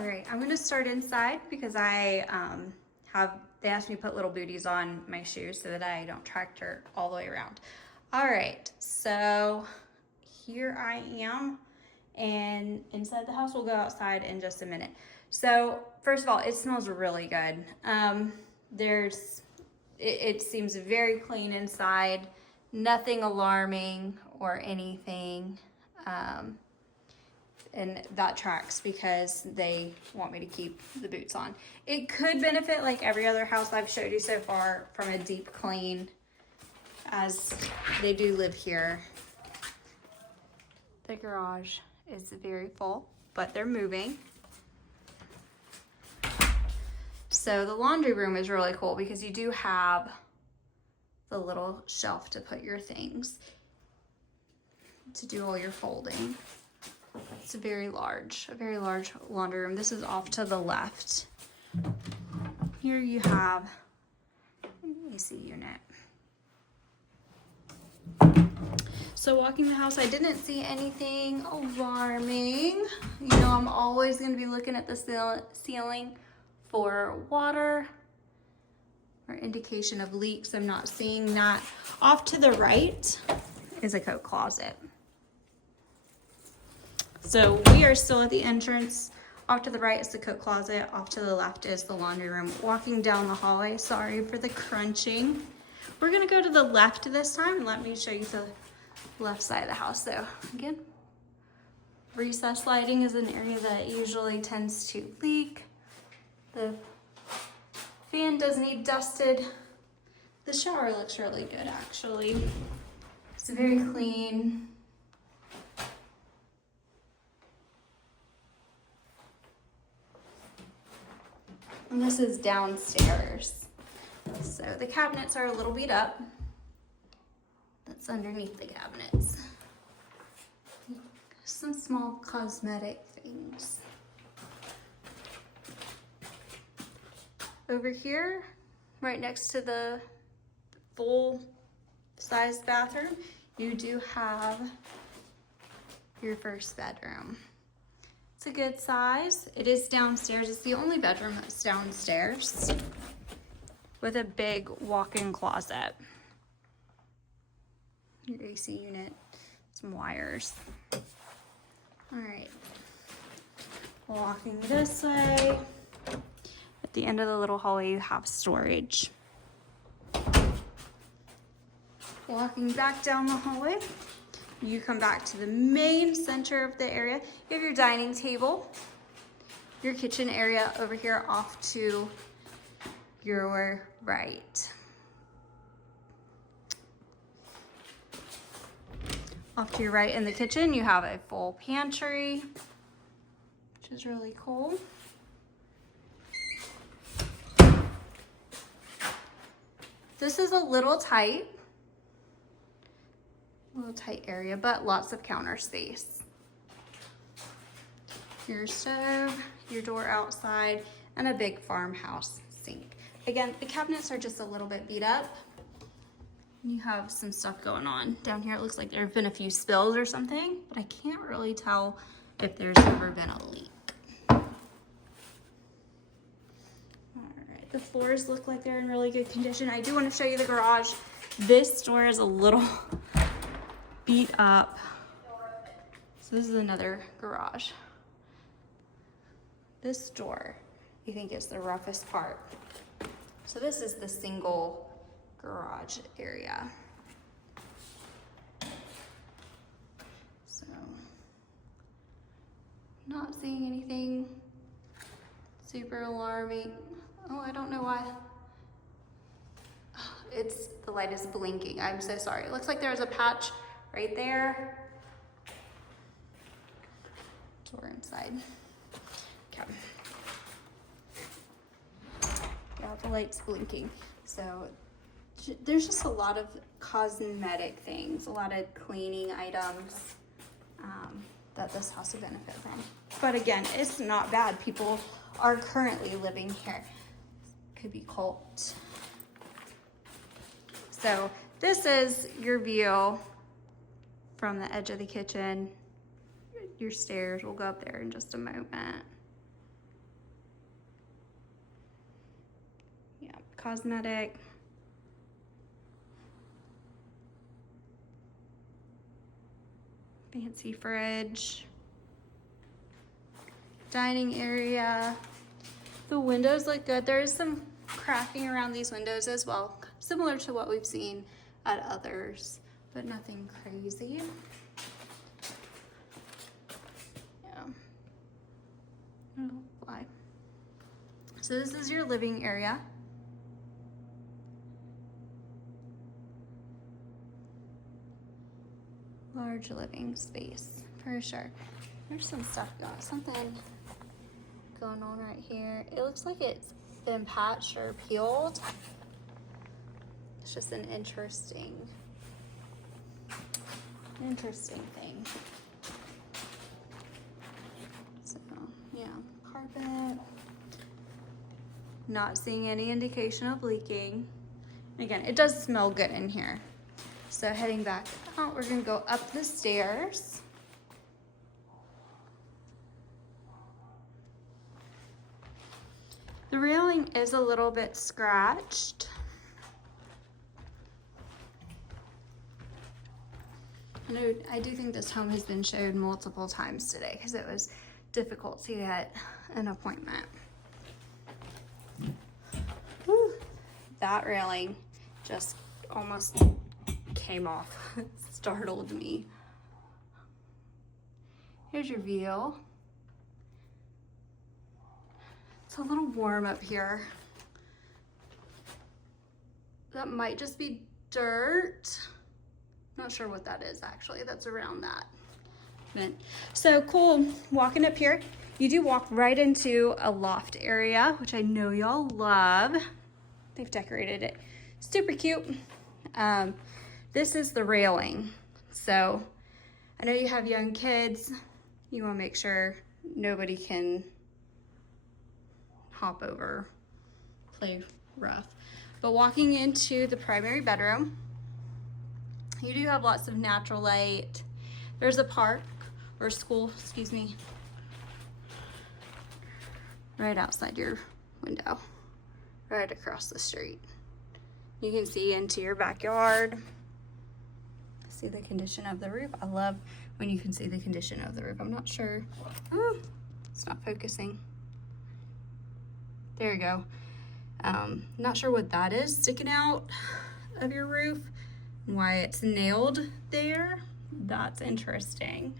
All right, I'm gonna start inside because I they asked me to put little booties on my shoes so that I don't tractor all the way around. All right, so here I am, and inside the house, we'll go outside in just a minute. So first of all, it smells really good. It seems very clean inside, nothing alarming or anything. And that tracks because they want me to keep the boots on. It could benefit, like every other house I've showed you so far, from a deep clean, as they do live here. The garage is very full, but they're moving. So the laundry room is really cool because you do have the little shelf to put your things, to do all your folding. It's a very large laundry room. This is off to the left. Here you have an AC unit. So walking the house, I didn't see anything alarming. You know, I'm always going to be looking at the ceiling for water or indication of leaks. I'm not seeing that. Off to the right is a coat closet. So we are still at the entrance. Off to the right is the coat closet. Off to the left is the laundry room. Walking down the hallway, sorry for the crunching. We're gonna go to the left this time, and let me show you the left side of the house. So again, recessed lighting is an area that usually tends to leak. The fan does need dusted. The shower looks really good, actually. It's very clean. And this is downstairs. So the cabinets are a little beat up. That's underneath the cabinets. Some small cosmetic things. Over here, right next to the full-size bathroom, you do have your first bedroom. It's a good size. It is downstairs. It's the only bedroom that's downstairs with a big walk-in closet. Your AC unit, some wires. All right, walking this way. At the end of the little hallway, you have storage. Walking back down the hallway, you come back to the main center of the area. You have your dining table, your kitchen area over here off to your right. Off to your right in the kitchen, you have a full pantry, which is really cool. This is a little tight area, but lots of counter space. Your stove, your door outside, and a big farmhouse sink. Again, the cabinets are just a little bit beat up. You have some stuff going on. Down here, it looks like there have been a few spills or something, but I can't really tell if there's ever been a leak. All right, the floors look like they're in really good condition. I do want to show you the garage. This door is a little beat up. So this is another garage. This door, I think, is the roughest part. So this is the single garage area. So, not seeing anything super alarming. Oh, I don't know why. The light is blinking. I'm so sorry. It looks like there's a patch right there. Door inside. Okay. Yeah, the light's blinking. So there's just a lot of cosmetic things, a lot of cleaning items that this house would benefit from. But again, it's not bad. People are currently living here. Could be cold. So this is your view from the edge of the kitchen. Your stairs, we'll go up there in just a moment. cosmetic. Fancy fridge. Dining area. The windows look good. There is some cracking around these windows as well, similar to what we've seen at others, but nothing crazy. Yeah. Oh, fly. So this is your living area. Large living space, for sure. There's some stuff something going on right here. It looks like it's been patched or peeled. It's just an interesting thing. So, yeah, carpet. Not seeing any indication of leaking. Again, it does smell good in here. So heading back out, we're gonna go up the stairs. The railing is a little bit scratched. I do think this home has been showed multiple times today because it was difficult to get an appointment. Whew. That railing just almost came off. It startled me. Here's your view. It's a little warm up here. That might just be dirt. Not sure what that is actually. That's around that vent. So cool, walking up here. You do walk right into a loft area, which I know y'all love. They've decorated it super cute. This is the railing. So I know you have young kids. You want to make sure nobody can hop over, play rough. But walking into the primary bedroom, you do have lots of natural light. There's a park or school, excuse me, right outside your window, right across the street. You can see into your backyard. See the condition of the roof. I love when you can see the condition of the roof. I'm not sure. Oh, it's not focusing. There you go. Not sure what that is sticking out of your roof and why it's nailed there. That's interesting.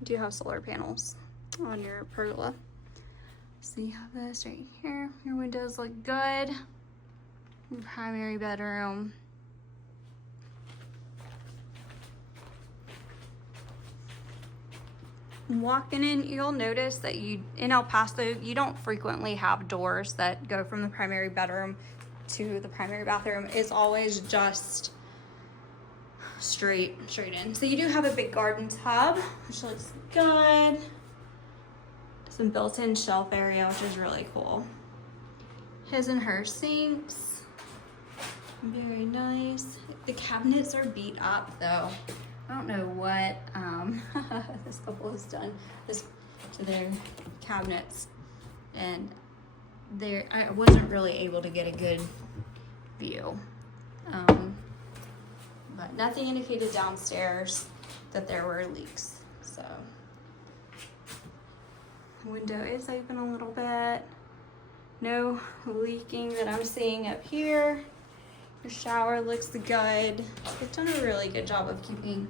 You do have solar panels on your pergola. So you have this right here. Your windows look good. Your primary bedroom. Walking in, you'll notice that in El Paso, you don't frequently have doors that go from the primary bedroom to the primary bathroom. It's always just straight in. So you do have a big garden tub, which looks good. Some built-in shelf area, which is really cool. His and her sinks, very nice. The cabinets are beat up though. I don't know what this couple has done to their cabinets, and I wasn't really able to get a good view, but nothing indicated downstairs that there were leaks. So the window is open a little bit. No leaking that I'm seeing up here. Your shower looks good. They've done a really good job of keeping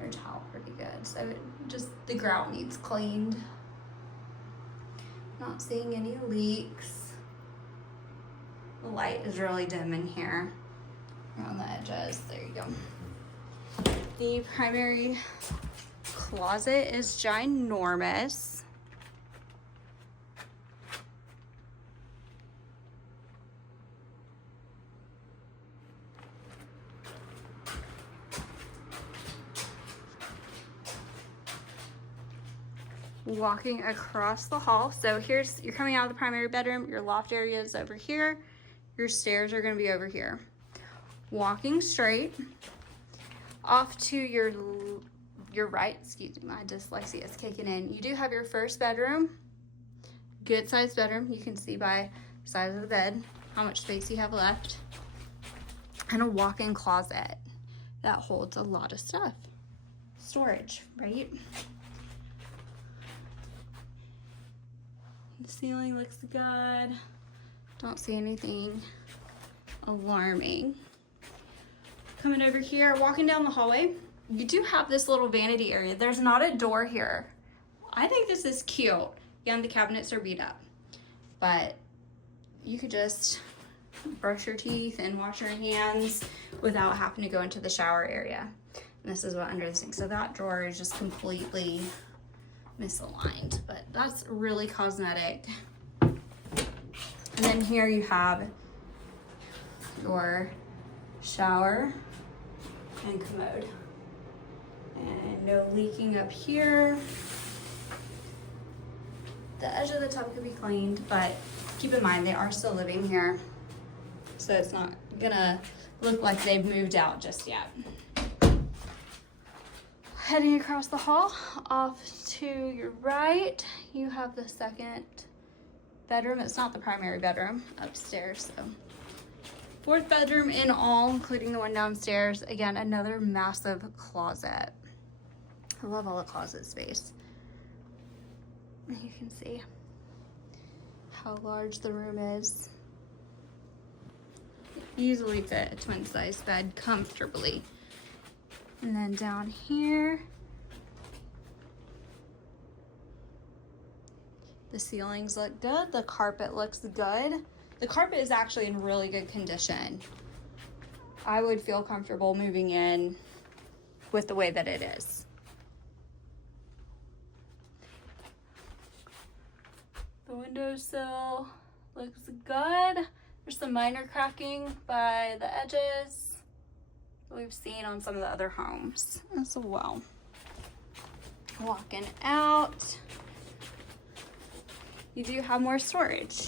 their towel pretty good. So just the grout needs cleaned. Not seeing any leaks. The light is really dim in here around the edges. There you go. The primary closet is ginormous. Walking across the hall. So you're coming out of the primary bedroom, your loft area is over here, your stairs are going to be over here. Walking straight off to your right, excuse me, my dyslexia is kicking in. You do have your first bedroom, good sized bedroom. You can see by the size of the bed. how much space you have left. And a walk-in closet that holds a lot of stuff. Storage, right? The ceiling looks good. Don't see anything alarming. Coming over here, walking down the hallway, you do have this little vanity area. There's not a door here. I think this is cute. Again, the cabinets are beat up, but you could just brush your teeth and wash your hands without having to go into the shower area. And this is what under the sink. So that drawer is just completely misaligned, but that's really cosmetic. And then here you have your shower and commode. And no leaking up here. The edge of the tub could be cleaned, but keep in mind they are still living here, so it's not gonna look like they've moved out just yet. Heading across the hall, off to your right, you have the second bedroom. It's not the primary bedroom upstairs, so fourth bedroom in all, including the one downstairs. Again, another massive closet. I love all the closet space. You can see how large the room is. Easily fit a twin size bed comfortably. And then down here, the ceilings look good. The carpet looks good. The carpet is actually in really good condition. I would feel comfortable moving in with the way that it is. The windowsill looks good. There's some minor cracking by the edges that we've seen on some of the other homes as well. Walking out, you do have more storage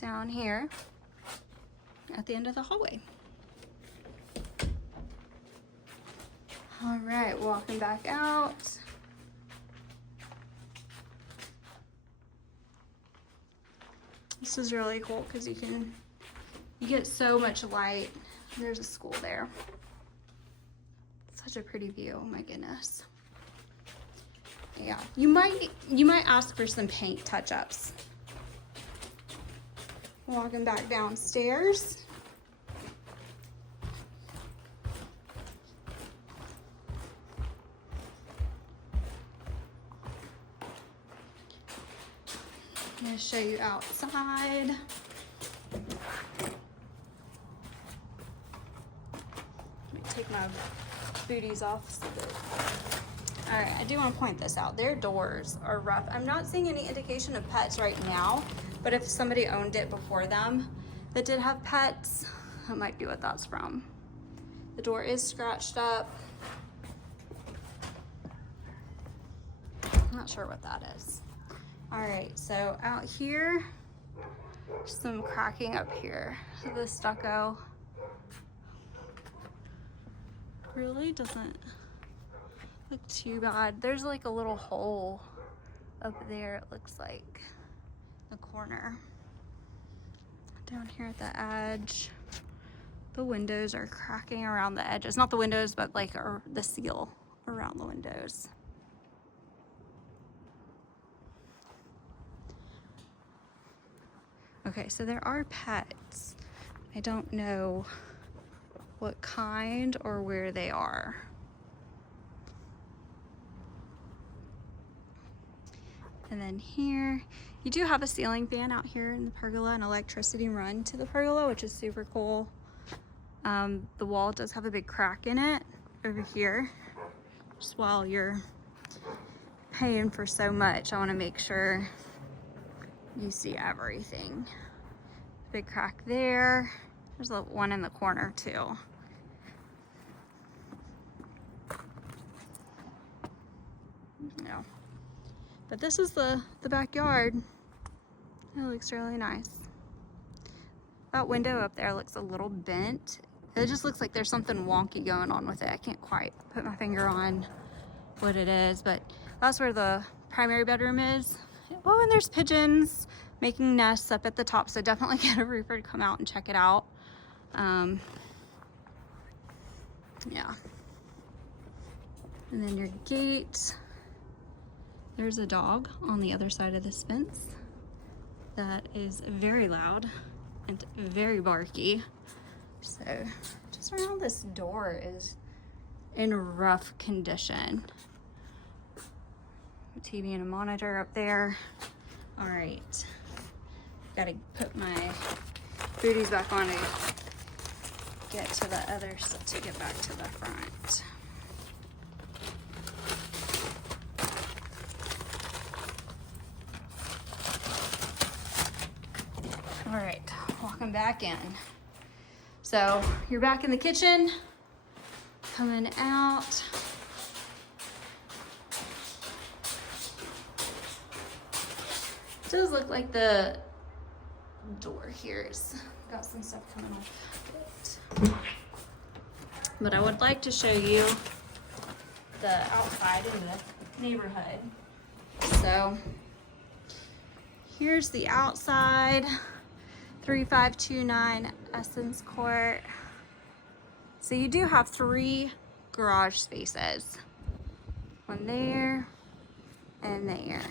down here at the end of the hallway. All right, walking back out. This is really cool because you get so much light. There's a school there. Such a pretty view, oh my goodness. Yeah, you might ask for some paint touch-ups. Walking back downstairs. I'm gonna show you outside. Let me take my booties off so that... All right, I do want to point this out. Their doors are rough. I'm not seeing any indication of pets right now, but if somebody owned it before them that did have pets, that might be what that's from. The door is scratched up. I'm not sure what that is. All right, so out here, some cracking up here. The stucco really doesn't look too bad. There's like a little hole up there, it looks like, the corner. Down here at the edge, the windows are cracking around the edges. Not the windows, but like the seal around the windows. Okay, so there are pets. I don't know what kind or where they are. And then here, you do have a ceiling fan out here in the pergola, and electricity run to the pergola, which is super cool. The wall does have a big crack in it over here. Just while you're paying for so much, I want to make sure you see everything. Big crack there. There's one in the corner too. Yeah. But this is the backyard. It looks really nice. That window up there looks a little bent. It just looks like there's something wonky going on with it. I can't quite put my finger on what it is, but that's where the primary bedroom is. Oh, and there's pigeons making nests up at the top, so definitely get a roofer to come out and check it out. Yeah. And then your gate. There's a dog on the other side of this fence that is very loud and very barky. So just around this door is in rough condition. A TV and a monitor up there. All right, gotta put my booties back on to get to the other side, to get back to the front. All right, walking back in. So you're back in the kitchen, coming out. It does look like the door here's got some stuff coming off it. But I would like to show you the outside in the neighborhood. So here's the outside, 3529 Essence Court. So you do have 3 garage spaces. One there and there.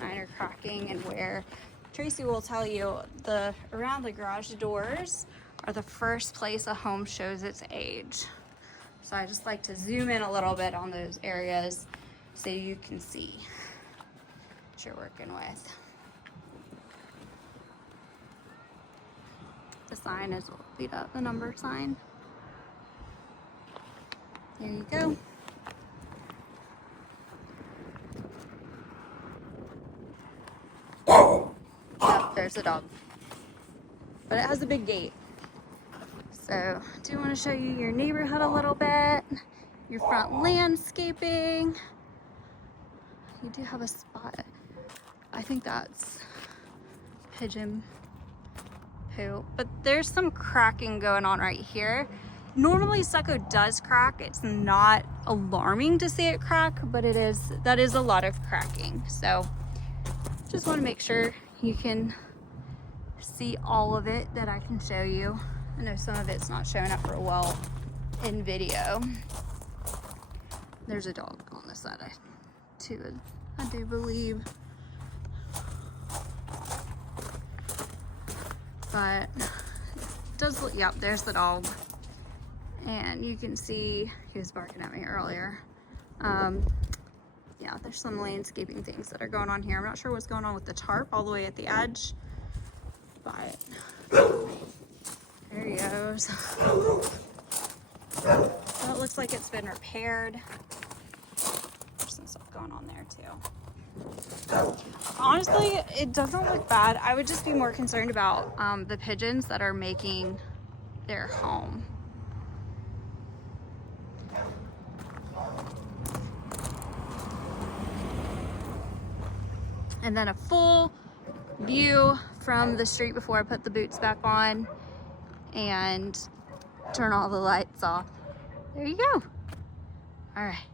Minor cracking and wear. Tracy will tell you around the garage doors are the first place a home shows its age. So I just like to zoom in a little bit on those areas so you can see what you're working with. The sign is beat up, the number sign. There you go. Yep, there's a dog. But it has a big gate. So I do want to show you your neighborhood a little bit, your front landscaping. You do have a spot. I think that's pigeon poo, but there's some cracking going on right here. Normally stucco does crack. It's not alarming to see it crack, but that is a lot of cracking. So just want to make sure you can see all of it that I can show you. I know some of it's not showing up real well in video. There's a dog on this side too, I do believe. But it does look, yep, there's the dog. And you can see he was barking at me earlier. Yeah, there's some landscaping things that are going on here. I'm not sure what's going on with the tarp all the way at the edge, but there he goes. Well, it looks like it's been repaired. There's some stuff going on there too. Honestly, it doesn't look bad. I would just be more concerned about the pigeons that are making their home. And then a full view from the street before I put the boots back on and turn all the lights off. There you go. All right.